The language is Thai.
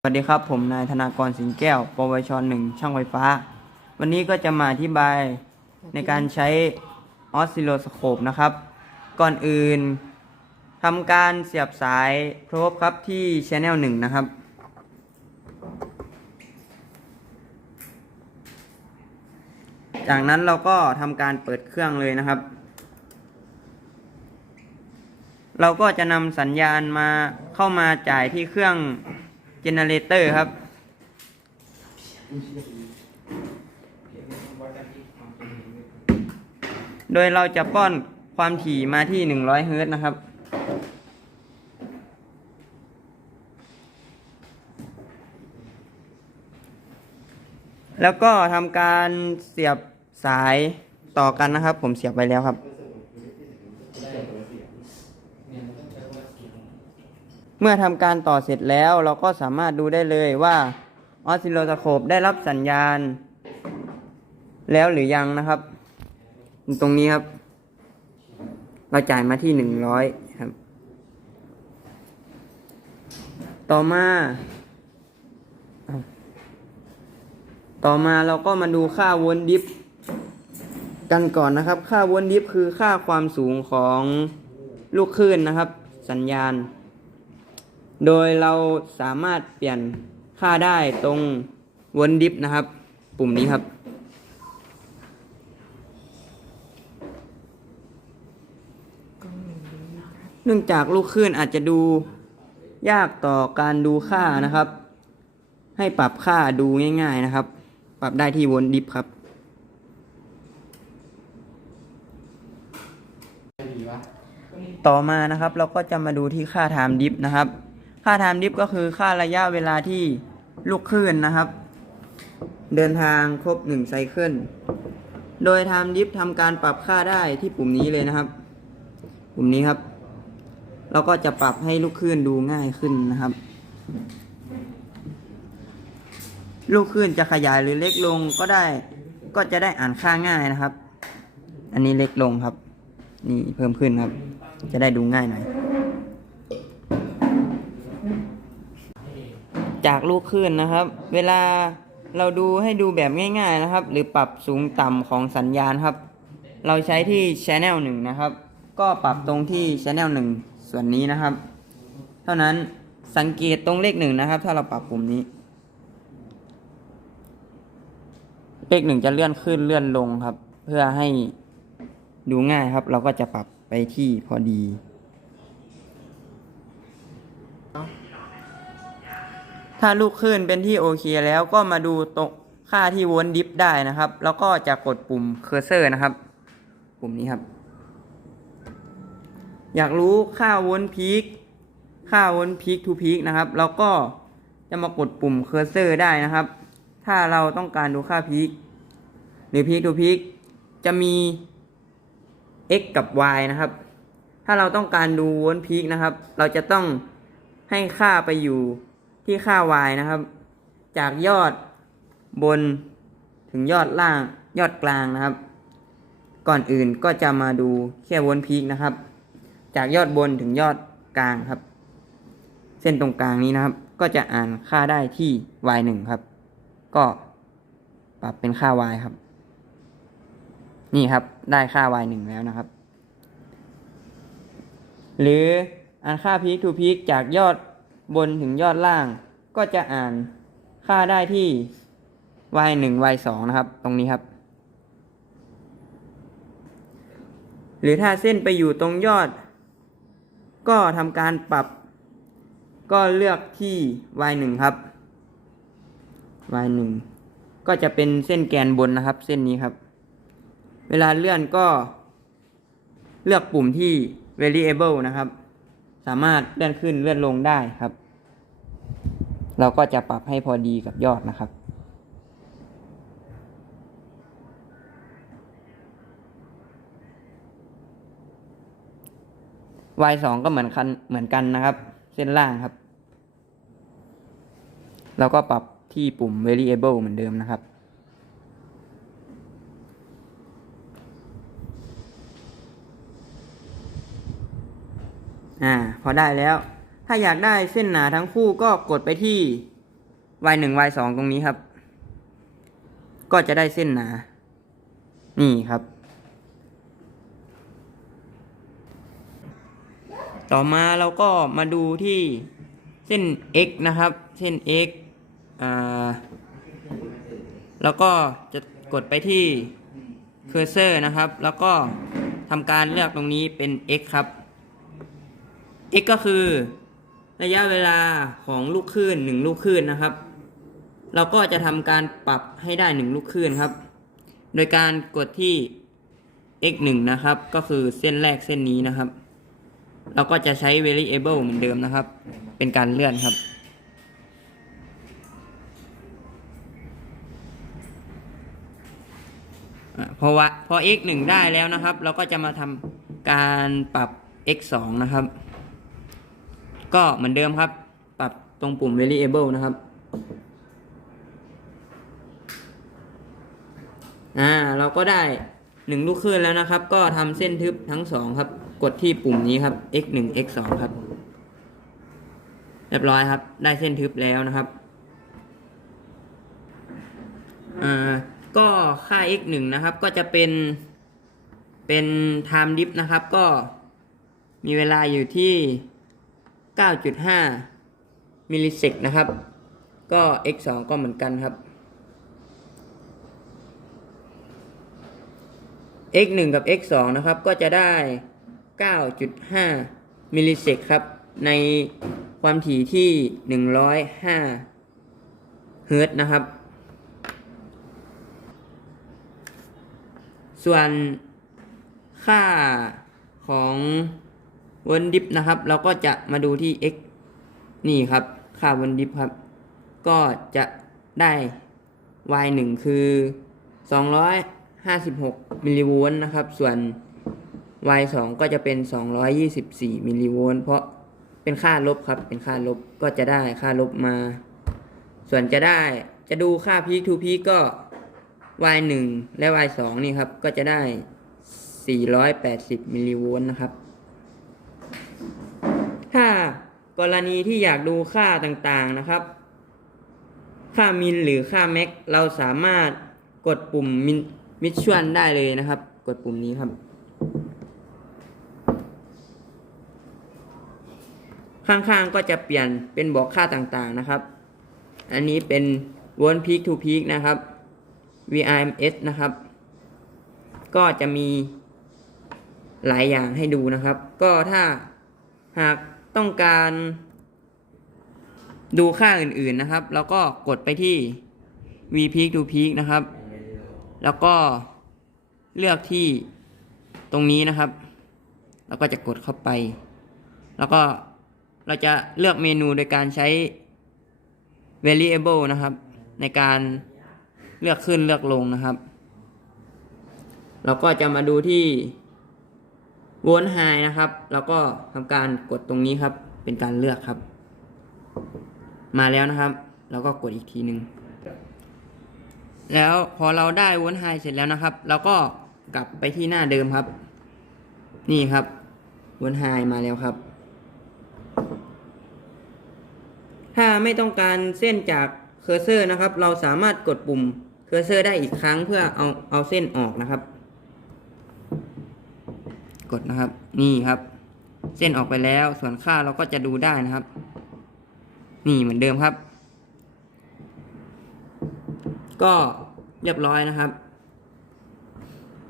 สวัสดีครับ ผมนายธนากรสิงแก้ว ปวชหนึ่งช่างไฟฟ้า วันนี้ก็จะมาอธิบายในการใช้ออสซิโลสโคปนะครับ ก่อนอื่นทำการเสียบสายโพรบครับที่ช anel หนึ่งนะครับ จากนั้นเราก็ทำการเปิดเครื่องเลยนะครับ เราก็จะนำสัญญาณมาเข้ามาจ่ายที่เครื่อง เจเนเรเตอร์ครับโดยเราจะป้อนความถี่มาที่ 100 เฮิร์ตนะครับ แล้วก็ทำการเสียบสายต่อกันนะครับ ผมเสียบไปแล้วครับ เมื่อทำการต่อเสร็จแล้วเราก็สามารถดูได้เลยว่าออสซิโลสโคปได้รับสัญญาณ แล้วหรือยังนะครับ ตรงนี้ครับ เราจ่ายมาที่หนึ่งร้อยครับ ต่อมา ต่อมาเราก็มาดูค่าวนดิฟกันก่อนนะครับ ค่าวนดิฟคือค่าความสูงของลูกคลื่นนะครับ สัญญาณ โดยเราสามารถเปลี่ยนค่าได้ตรงวนดิฟนะครับ ปุ่มนี้ครับ เนื่องจากลูกคลื่นอาจจะดูยากต่อการดูค่านะครับ ให้ปรับค่าดูง่าย ๆนะครับ ปรับได้ที่วนดิฟครับต่อมานะครับเราก็จะมาดูที่ค่า time dip นะครับ ค่า time dip ก็คือค่าระยะเวลาที่ลูกคลื่นนะครับ เดินทางครบ1ไซเคิลโดย time dip ทำการปรับค่าได้ที่ปุ่มนี้เลยนะครับ ปุ่มนี้ครับ เราก็จะปรับให้ลูกคลื่นดูง่ายขึ้นนะครับ ลูกคลื่นจะขยายหรือเล็กลงก็ได้ก็จะได้อ่านค่าง่ายนะครับ อันนี้เล็กลงครับ นี่เพิ่มขึ้นครับ จะได้ดูง่ายหน่อย จากลูกคลื่นนะครับ เวลาเราดูให้ดูแบบง่าย ๆนะครับ หรือปรับสูงต่ำของสัญญาณครับ เราใช้ที่ Channel 1 นะครับ ก็ปรับตรงที่ Channel 1 ส่วนนี้นะครับ เท่านั้นสังเกตตรงเลขหนึ่งนะครับ ถ้าเราปรับปุ่มนี้ เลขหนึ่งจะเลื่อนขึ้นเลื่อนลงครับ เพื่อให้ดูง่ายครับ เราก็จะปรับไปที่พอดี ถ้าลูกคลื่นเป็นที่โอเคแล้วก็มาดูตรงค่าที่วนดิฟได้นะครับ แล้วก็จะกดปุ่มเคอร์เซอร์นะครับ ปุ่มนี้ครับ อยากรู้ค่าวนพีคค่าวนพีคทูพีคนะครับเราก็จะมากดปุ่มเคอร์เซอร์ได้นะครับ ถ้าเราต้องการดูค่าพีคหรือพีคทูพีคจะมี x กับ y นะครับ ถ้าเราต้องการดูวนพีคนะครับ เราจะต้องให้ค่าไปอยู่ ที่ค่า y นะครับ จากยอดบนถึงยอดล่างยอดกลางนะครับ ก่อนอื่นก็จะมาดูแค่วนพีคนะครับ จากยอดบนถึงยอดกลางครับ เส้นตรงกลางนี้นะครับ ก็จะอ่านค่าได้ที่ y 1ครับ ก็ปรับเป็นค่า y ครับ นี่ครับได้ค่า y 1แล้วนะครับ หรืออ่านค่า peak to peak จากยอด บนถึงยอดล่าง ก็จะอ่านค่าได้ที่ y 1 y 2นะครับ ตรงนี้ครับ หรือถ้าเส้นไปอยู่ตรงยอด ก็ทำการปรับ ก็เลือกที่ y 1ครับ y 1ก็จะเป็นเส้นแกนบนนะครับ เส้นนี้ครับ เวลาเลื่อนก็เลือกปุ่มที่ variable นะครับ สามารถเลื่อนขึ้นเลื่อนลงได้ครับ เราก็จะปรับให้พอดีกับยอดนะครับ y สองก็เหมือนกันเหมือนกันนะครับ เส้นล่างครับเราก็ปรับที่ปุ่ม variable เหมือนเดิมนะครับ อ่าพอได้แล้ว ถ้าอยากได้เส้นหนาทั้งคู่ก็กดไปที่ y หนึ่ง y สองตรงนี้ครับ ก็จะได้เส้นหนา นี่ครับ ต่อมาเราก็มาดูที่เส้น x นะครับ เส้น x อ่าแล้วก็จะกดไปที่เคอร์เซอร์นะครับ แล้วก็ทำการเลือกตรงนี้เป็น x ครับ x ก็คือระยะเวลาของลูกคลื่นหนึ่งลูกคลื่นนะครับ เราก็จะทำการปรับให้ได้หนึ่งลูกคลื่นครับ โดยการกดที่ x 1นะครับ ก็คือเส้นแรกเส้นนี้นะครับ เราก็จะใช้ variable เหมือนเดิมนะครับ เป็นการเลื่อนครับอะพอวะพอ x 1ได้แล้วนะครับ เราก็จะมาทำการปรับ x 2นะครับ ก็เหมือนเดิมครับ ปรับตรงปุ่ม variable นะครับ อ่า เราก็ได้หนึ่งลูกคลื่นแล้วนะครับ ก็ทำเส้นทึบทั้งสองครับ กดที่ปุ่มนี้ครับ x 1 x 2ครับ เรียบร้อยครับ ได้เส้นทึบแล้วนะครับ อ่า ก็ค่า x 1นะครับ ก็จะเป็น เป็น time dip นะครับ ก็มีเวลาอยู่ที่ 9.5 มิลลิเซกนะครับ ก็ x 2ก็เหมือนกันครับ x 1กับ x 2นะครับ ก็จะได้ 9.5 มิลลิเซกครับ ในความถี่ที่ 105 เฮิร์ตนะครับ ส่วนค่าของ วนดิฟนะครับ เราก็จะมาดูที่ x นี่ครับ ค่าวนดิฟครับ ก็จะได้ y 1คือ 256 มิลลิโวลต์นะครับ ส่วน y 2ก็จะเป็น 224 มิลลิโวลต์เพราะเป็นค่าลบครับ เป็นค่าลบก็จะได้ค่าลบมา ส่วนจะได้จะดูค่า peak to peak ก็ y 1และ y 2นี่ครับ ก็จะได้ 480 มิลลิโวลต์นะครับ ถ้า กรณีที่อยากดูค่าต่างๆนะครับ ค่ามิลหรือค่าแม็ก เราสามารถกดปุ่มมินมิชชวนได้เลยนะครับ กดปุ่มนี้ครับ ข้างๆก็จะเปลี่ยนเป็นบอกค่าต่างๆนะครับ อันนี้เป็น one peak to peak นะครับ VRMS นะครับ ก็จะมีหลายอย่างให้ดูนะครับ ก็ถ้าหาก ต้องการดูค่าอื่นๆนะครับเราก็กดไปที่ V peak to peak นะครับ แล้วก็เลือกที่ตรงนี้นะครับ แล้วก็จะกดเข้าไป แล้วก็เราจะเลือกเมนูโดยการใช้ variable นะครับ ในการเลือกขึ้นเลือกลงนะครับ เราก็จะมาดูที่ วนไฮนะครับ แล้วก็ทำการกดตรงนี้ครับ เป็นการเลือกครับ มาแล้วนะครับ แล้วก็กดอีกทีหนึ่งแล้วพอเราได้วนไฮเสร็จแล้วนะครับเราก็กลับไปที่หน้าเดิมครับ นี่ครับวนไฮมาแล้วครับ ถ้าไม่ต้องการเส้นจากเคอร์เซอร์นะครับ เราสามารถกดปุ่มเคอร์เซอร์ได้อีกครั้งเพื่อเอาเอาเส้นออกนะครับ กดนะครับ นี่ครับ เส้นออกไปแล้วส่วนค่าเราก็จะดูได้นะครับ นี่เหมือนเดิมครับ ก็เรียบร้อยนะครับ